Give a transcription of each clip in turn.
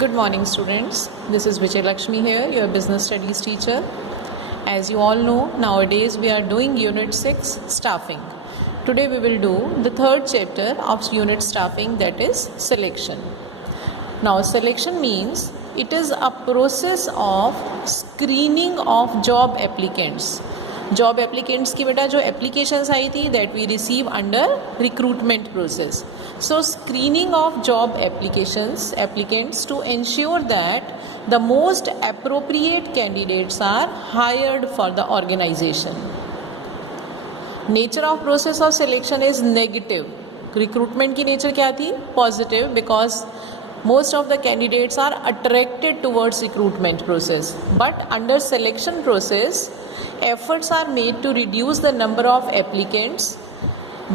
Good morning, students. This is Vijay Lakshmi here, your business studies teacher. As you all know, nowadays we are doing Unit 6 Staffing. Today we will do the third chapter of Unit Staffing, that is Selection. Now, selection means it is a process of screening of job applicants. Job applicants की बेटा जो applications आई थी that we receive under recruitment process. So screening of job applicants to ensure that the most appropriate candidates are hired for the organisation. Nature of process of selection is negative. Recruitment की nature क्या थी? Positive, because most of the candidates are attracted towards recruitment process. But under selection process, efforts are made to reduce the number of applicants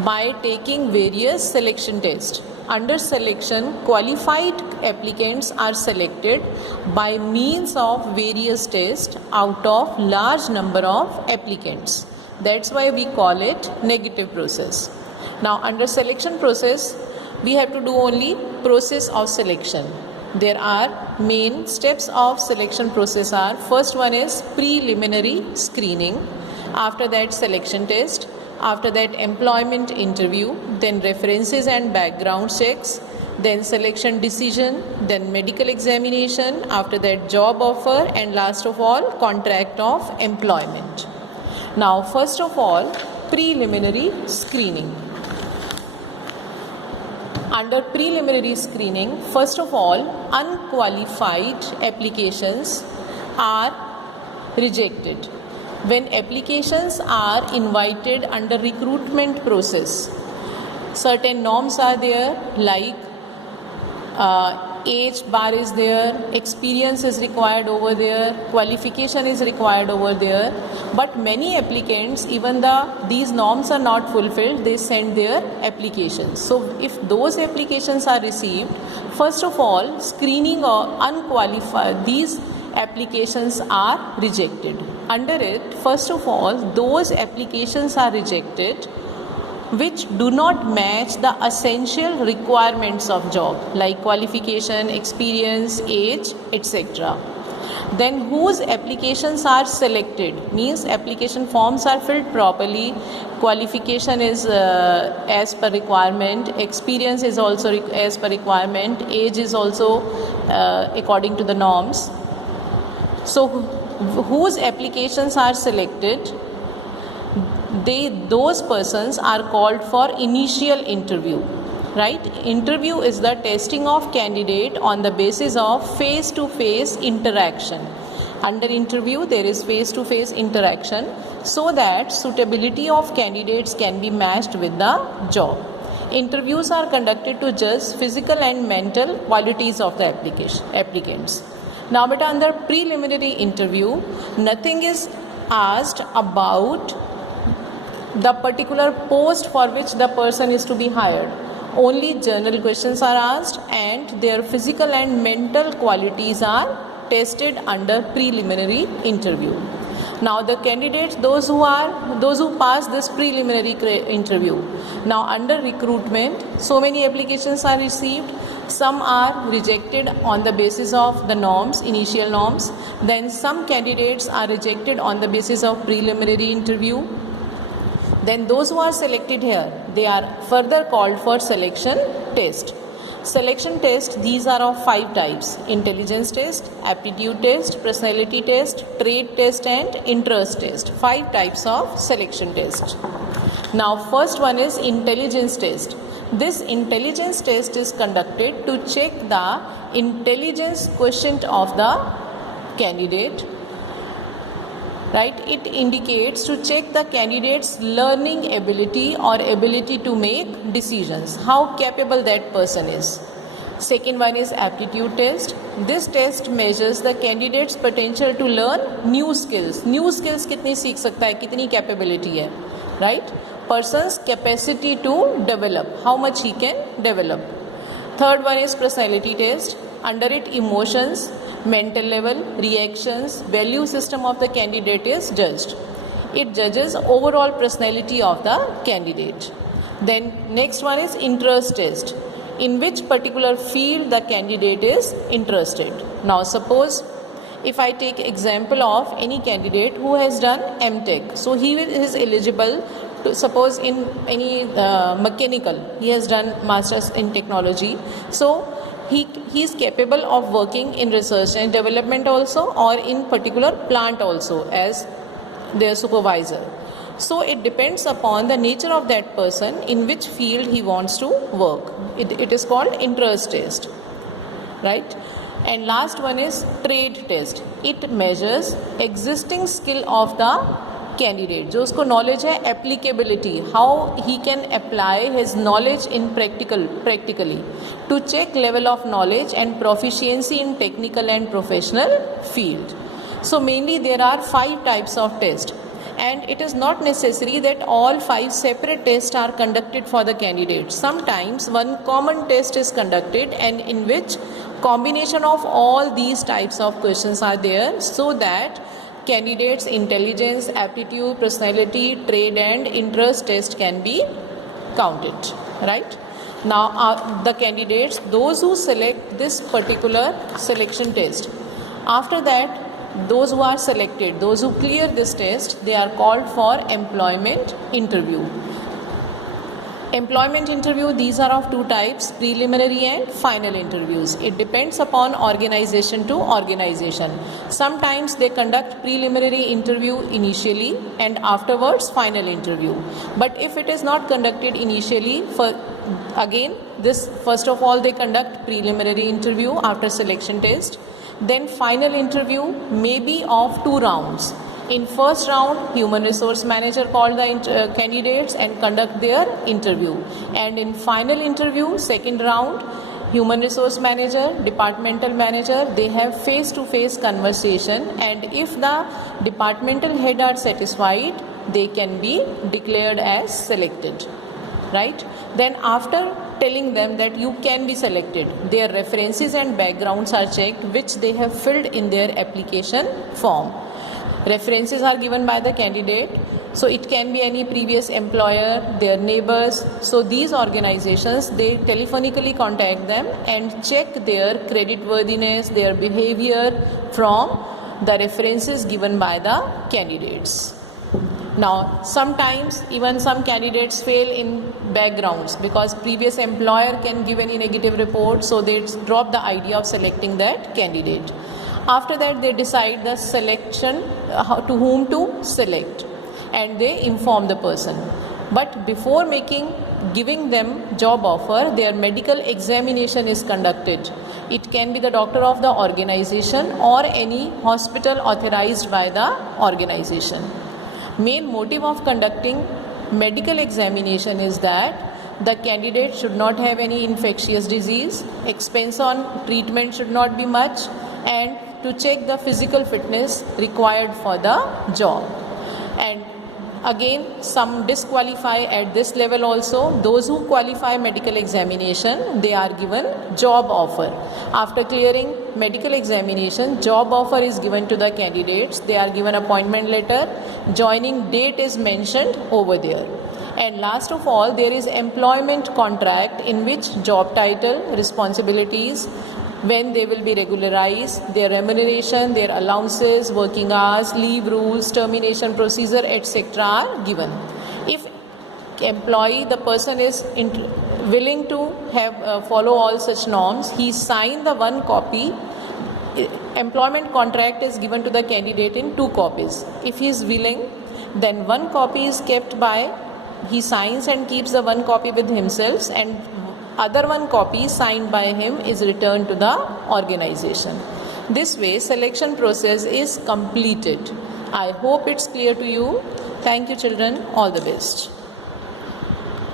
by taking various selection tests. Under selection, qualified applicants are selected by means of various tests out of large number of applicants. That's why we call it negative process. Now, under selection process, we have to do only process of selection. There are main steps of selection process are, first one is preliminary screening, after that selection test, after that employment interview, then references and background checks, then selection decision, then medical examination, after that job offer, and last of all contract of employment. Now, first of all, preliminary screening. Under preliminary screening, first of all, unqualified applications are rejected. When applications are invited under recruitment process, certain norms are there, like age bar is there, experience is required over there, qualification is required over there. But many applicants, even these norms are not fulfilled, they send their applications. So if those applications are received, first of all, screening or unqualified, these applications are rejected. Under it, first of all, those applications are rejected which do not match the essential requirements of job, like qualification, experience, age, etc. Then whose applications are selected means application forms are filled properly, qualification is as per requirement, experience is also as per requirement, age is also according to the norms. So whose applications are selected, those persons are called for initial interview. Right? Interview is the testing of candidate on the basis of face-to-face interaction. Under interview, there is face-to-face interaction so that suitability of candidates can be matched with the job. Interviews are conducted to judge physical and mental qualities of the applicants. Now, but under preliminary interview, nothing is asked about the particular post for which the person is to be hired. Only general questions are asked and their physical and mental qualities are tested under preliminary interview. Now the candidates, those who pass this preliminary interview. Now under recruitment, so many applications are received. Some are rejected on the basis of the norms, initial norms. Then some candidates are rejected on the basis of preliminary interview. Then those who are selected here, they are further called for selection test. Selection test, these are of 5 types: intelligence test, aptitude test, personality test, trait test and interest test. 5 types of selection test. Now first one is intelligence test. This intelligence test is conducted to check the intelligence quotient of the candidate. Right? It indicates to check the candidate's learning ability or ability to make decisions, how capable that person is. Second one is aptitude test. This test measures the candidate's potential to learn new skills. New skills कितनी सीख सकता है, कितनी capability है, right? Person's capacity to develop, how much he can develop. Third one is personality test. Under it, emotions, mental level, reactions, value system of the candidate is judged. It judges overall personality of the candidate. Then next one is interest test. in which particular field the candidate is interested. Now suppose if I take example of any candidate who has done MTech, so he is eligible to, suppose in any mechanical, he has done masters in technology, so he is capable of working in research and development also, or in particular plant also as their supervisor. So it depends upon the nature of that person in which field he wants to work. It is called interest test, right? And last one is trade test. It measures existing skill of the candidate. जो उसको knowledge है, applicability, how he can apply his knowledge in practically, to check level of knowledge and proficiency in technical and professional field. So mainly there are 5 types of tests, and it is not necessary that all 5 separate tests are conducted for the candidate. Sometimes one common test is conducted, and in which combination of all these types of questions are there, so that candidates' intelligence, aptitude, personality, trade and interest test can be counted, right? Now the candidates, those who select this particular selection test, after that those who are selected, those who clear this test, they are called for employment interview. Employment interview, these are of 2 types, preliminary and final interviews. It depends upon organization to organization. Sometimes they conduct preliminary interview initially and afterwards final interview. But if it is not conducted initially, first of all they conduct preliminary interview after selection test. Then final interview may be of 2 rounds. In first round, human resource manager call the candidates and conduct their interview. And in final interview, second round, human resource manager, departmental manager, they have face-to-face conversation, and if the departmental head are satisfied, they can be declared as selected, right? Then after telling them that you can be selected, their references and backgrounds are checked, which they have filled in their application form. References are given by the candidate, so it can be any previous employer, their neighbors. So these organizations, they telephonically contact them and check their creditworthiness, their behavior from the references given by the candidates. Now sometimes even some candidates fail in backgrounds because previous employer can give any negative report, so they drop the idea of selecting that candidate. After that they decide the selection, to whom to select, and they inform the person. But before giving them job offer, their medical examination is conducted. It can be the doctor of the organization or any hospital authorized by the organization. Main motive of conducting medical examination is that the candidate should not have any infectious disease, expense on treatment should not be much, and to check the physical fitness required for the job. And again, some disqualify at this level also. Those who qualify medical examination, they are given job offer. After clearing medical examination, job offer is given to the candidates. They are given appointment letter. Joining date is mentioned over there. And last of all, there is employment contract in which job title, responsibilities, when they will be regularized, their remuneration, their allowances, working hours, leave rules, termination procedure, etc. are given. If employee, the person is willing to have follow all such norms, he sign the 1 copy. Employment contract is given to the candidate in 2 copies. If he is willing, then 1 copy is kept by, he signs and keeps the 1 copy with himself, and other 1 copy signed by him is returned to the organization. This way selection process is completed. I hope it's clear to you. Thank you children. All the best.